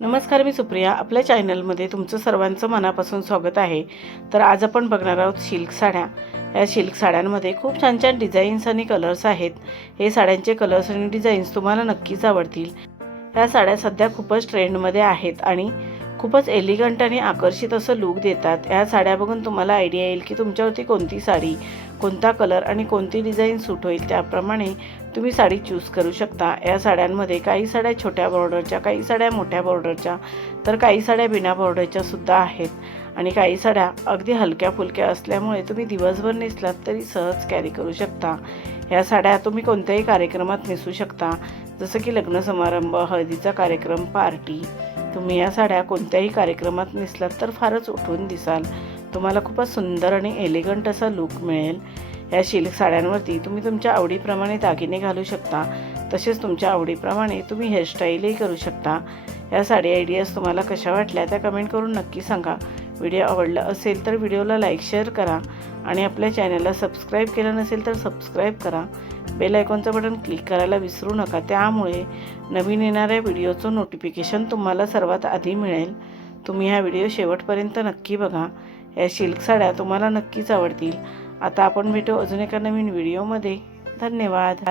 नमस्कार, मी सुप्रिया. आपल्या चॅनलमध्ये तुमचं सर्वांचं मनापासून स्वागत आहे. तर आज आपण बघणार आहोत सिल्क साड्या. या सिल्क साड्यांमध्ये खूप छान छान डिझाईन्स आणि कलर्स आहेत. हे साड्यांचे कलर्स आणि डिझाईन्स तुम्हाला नक्कीच आवडतील. ह्या साड्या सध्या खूपच ट्रेंडमध्ये आहेत आणि खूपच एलिगंट आणि आकर्षित असं लूक देतात. ह्या साड्या बघून तुम्हाला आयडिया येईल की तुमच्यावरती कोणती साडी, कोणता कलर आणि कोणती डिझाईन सूट होईल. त्याप्रमाणे तुम्ही साडी चूज करू शकता. या साड्यांमध्ये काही साड्या छोट्या बॉर्डरच्या, काही साड्या मोठ्या बॉर्डरच्या, तर काही साड्या बिना बॉर्डरच्या सुद्धा आहेत. आणि काही साड्या अगदी हलक्या फुलक्या असल्यामुळे तुम्ही दिवसभर नेसलात तरी सहज कॅरी करू शकता. ह्या साड्या तुम्ही कोणत्याही कार्यक्रमात नेसू शकता, जसं की लग्न समारंभ, हळदीचा कार्यक्रम, पार्टी. तुम्ही या साड्या कोणत्याही कार्यक्रमात नेसलात तर फारच उठून दिसाल. तुम्हाला खूपच सुंदर आणि एलिगंट असा लूक मिळेल. या सिल्क साड्यांवरती तुम्ही तुमच्या आवडीप्रमाणे दागिने घालू शकता. तसेच तुमच्या आवडीप्रमाणे तुम्ही हेअरस्टाईलही करू शकता. या साडी आयडियाज तुम्हाला कशा वाटल्या त्या कमेंट करून नक्की सांगा. व्हिडिओ आवडला असेल तर व्हिडिओला लाईक शेअर करा आणि आपल्या चॅनलला सबस्क्राईब केलं नसेल तर सबस्क्राईब करा. बेल आयकॉनचं बटन क्लिक करायला विसरू नका. त्यामुळे नवीन येणाऱ्या व्हिडिओचं नोटिफिकेशन तुम्हाला सर्वात आधी मिळेल. तुम्ही हा व्हिडिओ शेवटपर्यंत नक्की बघा. या सिल्क साड्या तुम्हाला नक्कीच आवडतील. आता आपण भेटू अजून एका नवीन व्हिडिओमध्ये. धन्यवाद.